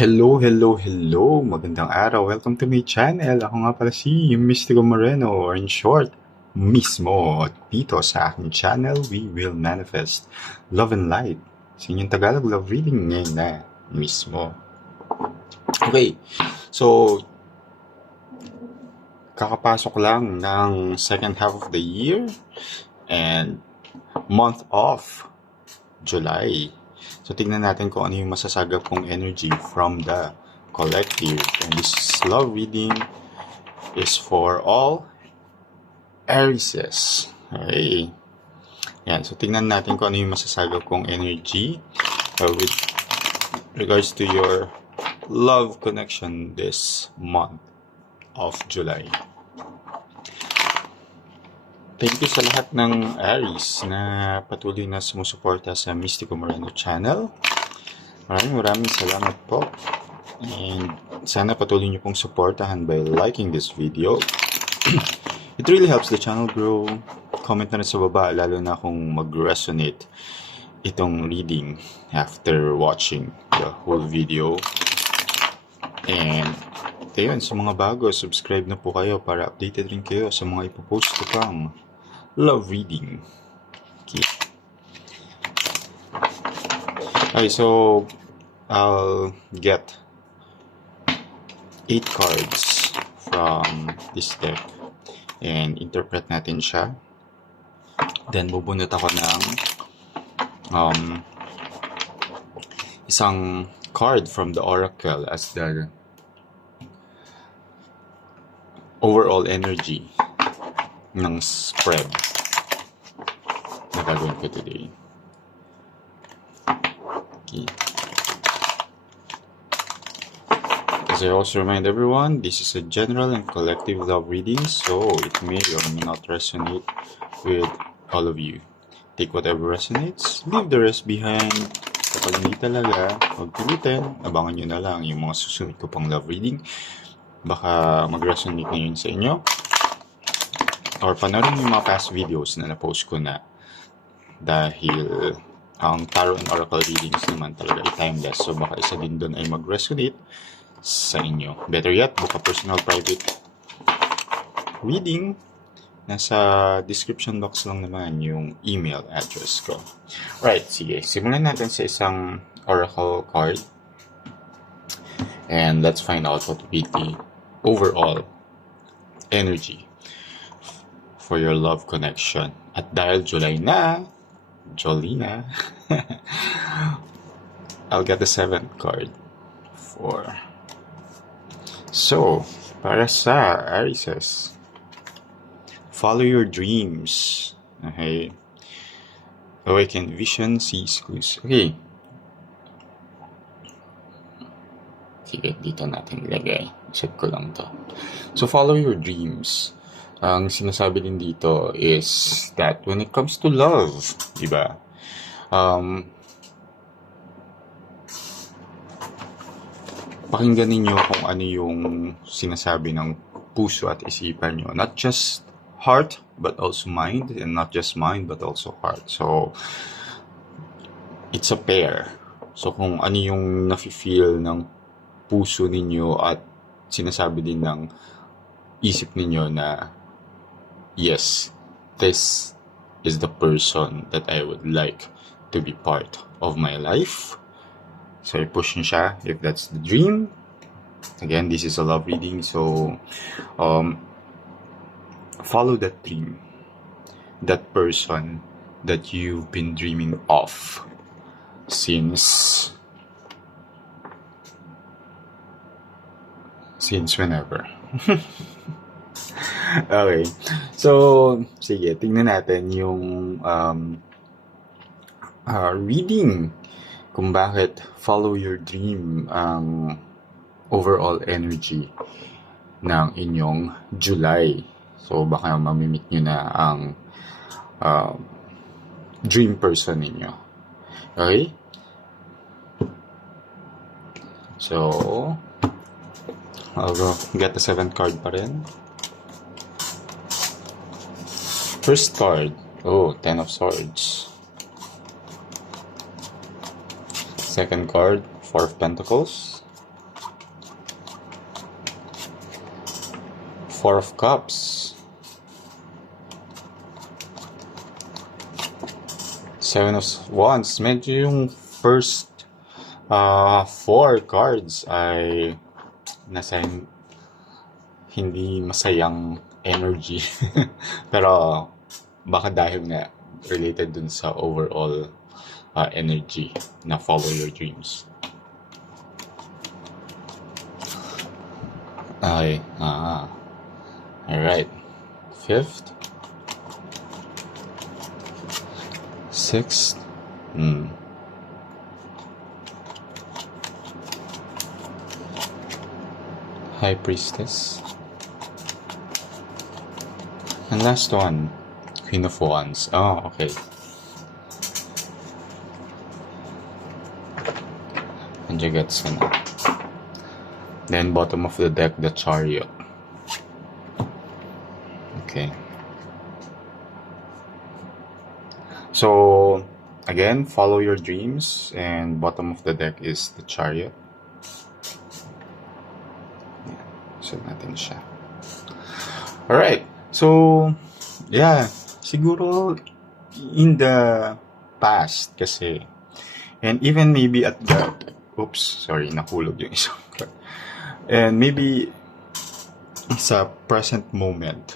Hello, hello, hello! Magandang araw! Welcome to my channel! Ako nga pala si Mystico Moreno, or in short, Mismo. At dito sa aking channel, we will manifest love and light. Sa inyong Tagalog love reading ngayon na mismo. Okay, so kakapasok lang ng second half of the year and month of July. So, tignan natin kung ano yung masasagap kong energy from the collective. And this love reading is for all Arises. Okay. Yan. So, tignan natin kung ano yung masasagap kong energy with regards to your love connection this month of July. Thank you sa lahat ng Aries na patuloy na sumusuporta sa Mystico Moreno channel. Maraming salamat po. And sana patuloy niyo pong suportahan by liking this video. It really helps the channel grow. Comment na rin sa baba, lalo na kung mag-resonate itong reading after watching the whole video. And ayun, sa mga bago, subscribe na po kayo para updated rin kayo sa mga ipopost ko pang love reading. Okay, so I'll get 8 cards from this deck and interpret natin siya. Then bubunot ako ng isang card from the oracle as the overall energy ng spread na gagawin ko today. Okay. As I also remind everyone, this is a general and collective love reading, so it may or may not resonate with all of you. Take whatever resonates, leave the rest behind. Kapag hindi talaga, huwag pilitin, abangan nyo na lang yung mga susunod ko pang love reading. Baka mag-resonate na yun sa inyo. Or panoorin yung mga past videos na na-post ko na, dahil ang tarot and oracle readings naman talaga ay timeless, so baka isa din doon ay mag-resonate sa inyo. Better yet, book a personal private reading. Nasa description box lang naman yung email address ko. Right, sige, simulan natin sa isang oracle card and let's find out what will be the overall energy for your love connection. At dahil July na, Jolina, I'll get the 7th card for. So, para sa Arises, follow your dreams. Okay. Awaken vision, sees clues. Okay. Sige, dito natin ilagay. Set ko lang to. So, follow your dreams. Ang sinasabi din dito is that when it comes to love, diba? Pakinggan ninyo kung ano yung sinasabi ng puso at isipan nyo. Not just heart, but also mind. And not just mind, but also heart. So, it's a pair. So, kung ano yung nafe-feel ng puso ninyo at sinasabi din ng isip ninyo na yes, this is the person that I would like to be part of my life. So, i-push nyo siya if that's the dream. Again, this is a love reading. So, follow that dream. That person that you've been dreaming of since whenever. Okay. So, sige, tingnan natin yung reading kung bakit follow your dream ang overall energy ng inyong July. So, baka mamimit nyo na ang dream person ninyo. Okay? So, I'll go get the 7th card pa rin. First card. Oh, 10 of Swords. Second card, 4 of Pentacles. Four of Cups. Seven of Wands. Medyo yung first four cards ay nasa hindi masayang energy. Pero baka dahil nga related dun sa overall energy na follow your dreams. Okay. Alright. Fifth. Sixth. High Priestess. And last one. Queen of Wands. Oh, okay. And you get some. Then bottom of the deck, the Chariot. Okay. So, again, follow your dreams. And bottom of the deck is the Chariot. So, natin siya. Alright. So, yeah. Siguro, in the past, kasi, and even maybe at the, oops, sorry, nahulog yung isang card. And maybe, sa present moment,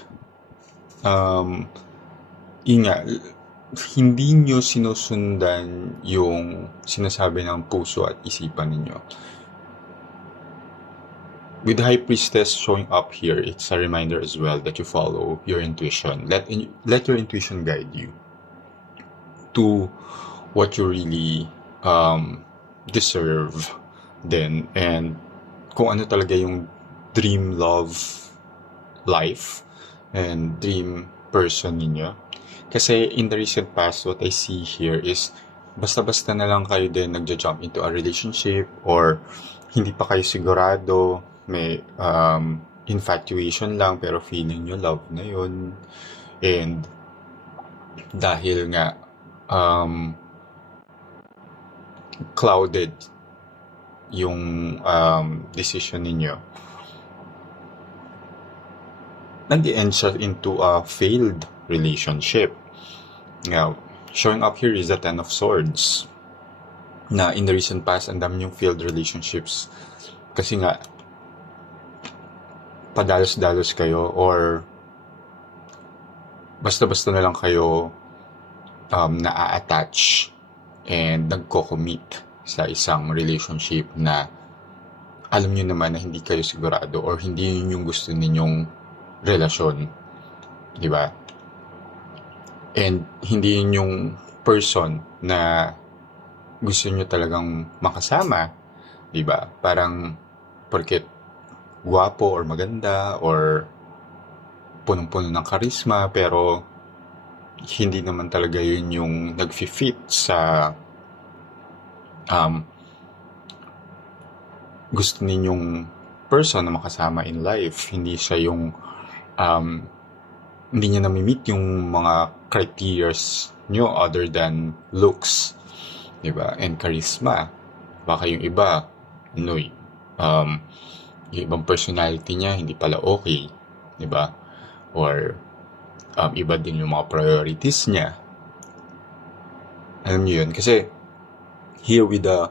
hindi nyo sinusundan yung sinasabi ng puso at isipan ninyo. With the High Priestess showing up here, it's a reminder as well that you follow your intuition. Let your intuition guide you to what you really deserve then, and kung ano talaga yung dream love life and dream person ninyo. Kasi in the recent past, what I see here is basta-basta na lang kayo din nagja-jump into a relationship or hindi pa kayo sigurado, may infatuation lang pero feeling nyo love na yun. And dahil nga clouded yung decision ninyo, nag-end siya into a failed relationship. Now, showing up here is the Ten of Swords. Na in the recent past, ang dami yung failed relationships. Kasi nga, padalos-dalos kayo or basta-basta na lang kayo na-attach and nagko-commit sa isang relationship na alam nyo naman na hindi kayo sigurado or hindi yun yung gusto ninyong relasyon. Diba? And hindi yun yung person na gusto nyo talagang makasama. Diba? Parang porket guwapo or maganda or punong-puno ng karisma pero hindi naman talaga yun yung nag-fit sa gusto ninyong person na makasama in life. Hindi siya yung hindi niya na-meet yung mga criterias nyo other than looks, diba? And charisma. Baka yung iba, yung ibang personality niya hindi pala okay, diba? Or iba din yung mga priorities niya. Alam niyo yun? Kasi here with the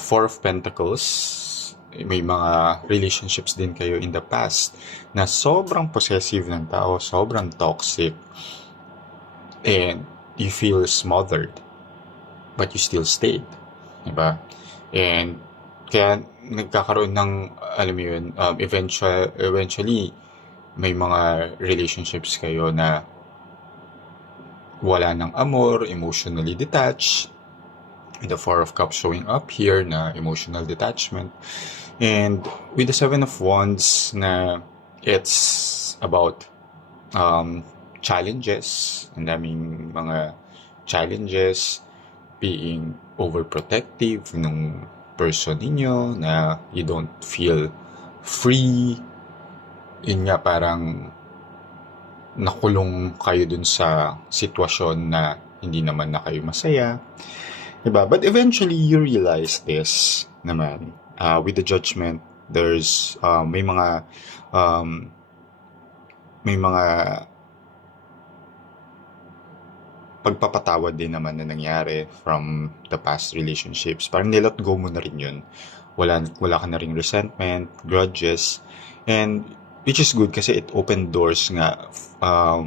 Four of Pentacles, may mga relationships din kayo in the past na sobrang possessive ng tao, sobrang toxic, and you feel smothered, but you still stayed, diba? And kaya nagkakaroon ng, alam mo yun, eventually, may mga relationships kayo na wala ng amor, emotionally detached, with the Four of Cups showing up here na emotional detachment. And with the Seven of Wands na it's about challenges, ang daming mga challenges, being overprotective ng person ninyo na you don't feel free. Yun nga, parang nakulong kayo dun sa sitwasyon na hindi naman na kayo masaya. Diba? But eventually, you realize this naman. With the Judgment, there's may mga may mga pagpapatawad din naman na nangyari from the past relationships. Parang nilet go mo na rin yun. Wala ka na ring resentment, grudges, and which is good kasi it opened doors nga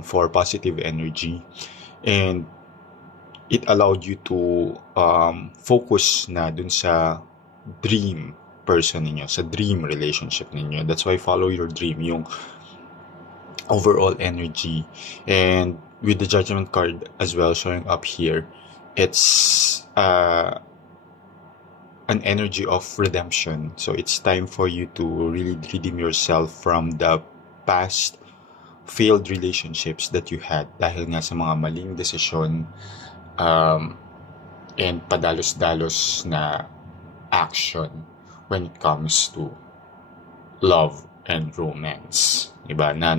for positive energy, and it allowed you to focus na dun sa dream person ninyo, sa dream relationship ninyo. That's why follow your dream, yung overall energy. And with the judgment card as well showing up here, it's an energy of redemption. So it's time for you to really redeem yourself from the past failed relationships that you had dahil nga sa mga maling desisyon and padalos-dalos na action when it comes to love and romance. Diba? Na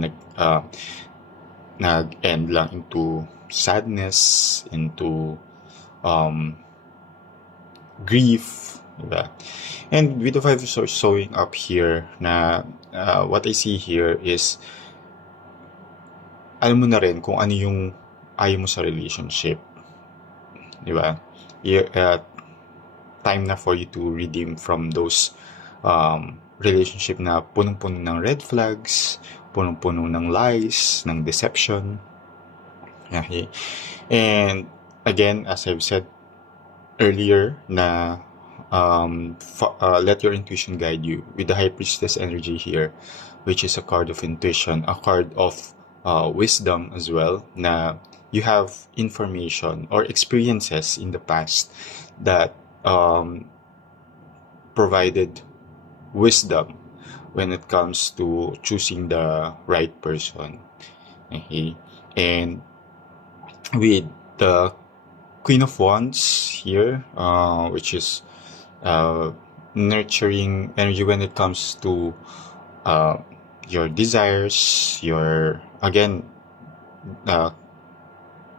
nag-end lang into sadness, into grief. Diba? And with the five of swords showing up here, na what I see here is, alam mo na rin kung ano yung ayaw mo sa relationship. Diba? Time na for you to redeem from those relationship na punong-puno ng red flags, punong-puno ng lies, ng deception. Okay? And again, as I've said earlier, na let your intuition guide you with the High Priestess energy here, which is a card of intuition, a card of wisdom as well, na you have information or experiences in the past that provided wisdom when it comes to choosing the right person. Okay? And with the Queen of Wands here, which is nurturing energy when it comes to your desires, your, again,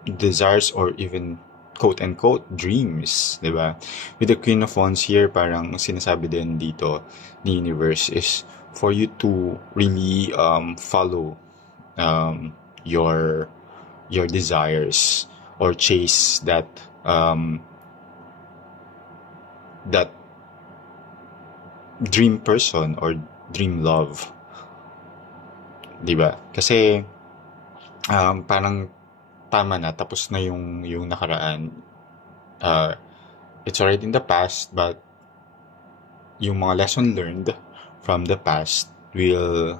desires or even quote-unquote dreams, diba? With the Queen of Wands here, parang sinasabi din dito ni Universe is for you to really follow your desires or chase that that dream person or dream love, diba? Kasi parang tama na, tapos na yung nakaraan. It's already in the past, but yung mga lesson learned from the past will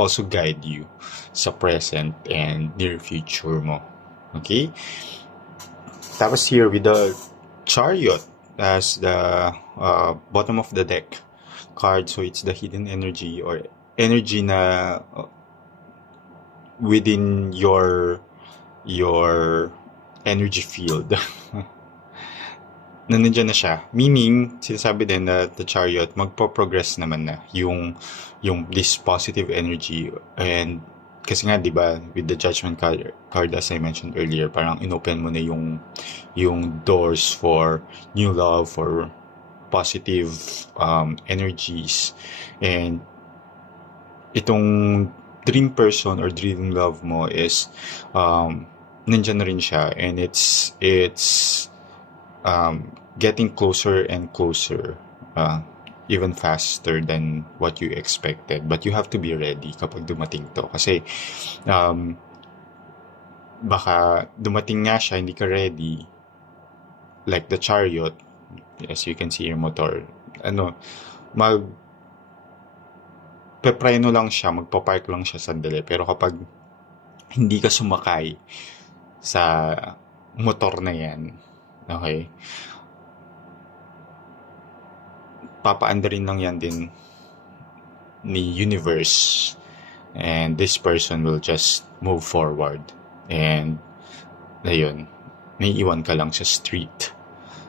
also guide you sa present and near future mo. Okay? Tapos here with the Chariot as the bottom of the deck card, so it's the hidden energy or energy na within your energy field na nandiyan na siya. Meaning, sinasabi din na the Chariot, magpo-progress naman na yung this positive energy. And kasi nga, di ba, with the Judgment card as I mentioned earlier, parang inopen mo na yung doors for new love, for positive energies. And itong dream person or dream love mo is nandyan na rin siya, and it's getting closer and closer, even faster than what you expected. But you have to be ready kapag dumating to, kasi baka dumating nga siya, hindi ka ready, like the Chariot, as you can see your motor, pepreno lang siya, magpapark lang siya sandali. Pero kapag hindi ka sumakay sa motor na yan, okay, papaandarin lang yan din ni Universe, and this person will just move forward, and ayun, may iwan ka lang sa street,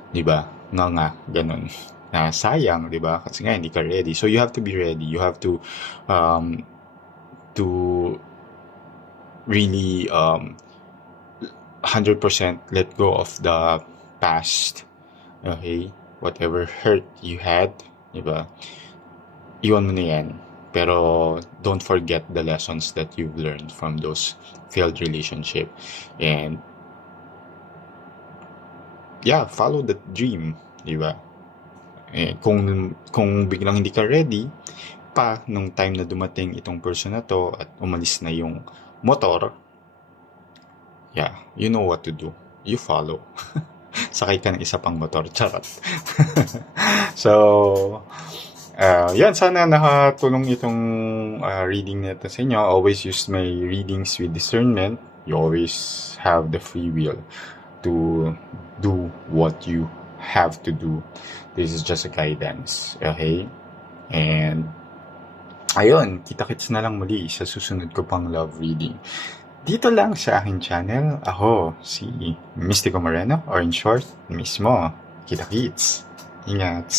diba? Nga, ganun. Na sayang, diba? Kasi nga, hindi ka ready. So, you have to be ready. You have to really 100% let go of the past. Okay? Whatever hurt you had, diba? Iwan mo na yan. Pero don't forget the lessons that you've learned from those failed relationship. And yeah, follow that dream, di ba? Eh, kung biglang hindi ka ready pa nung time na dumating itong person na to at umalis na yung motor, yeah, you know what to do. You follow. Sakay ka ng isa pang motor. Charot. So, yan, sana nakatulong itong reading nito sa inyo. Always use my readings with discernment. You always have the free will to do what you have to do. This is just a guidance. Okay? And, ayun, kita-kits na lang muli sa susunod ko pang love reading. Dito lang sa aking channel, ako, si Mystico Moreno, or in short, mismo, kita-kits. Ingat!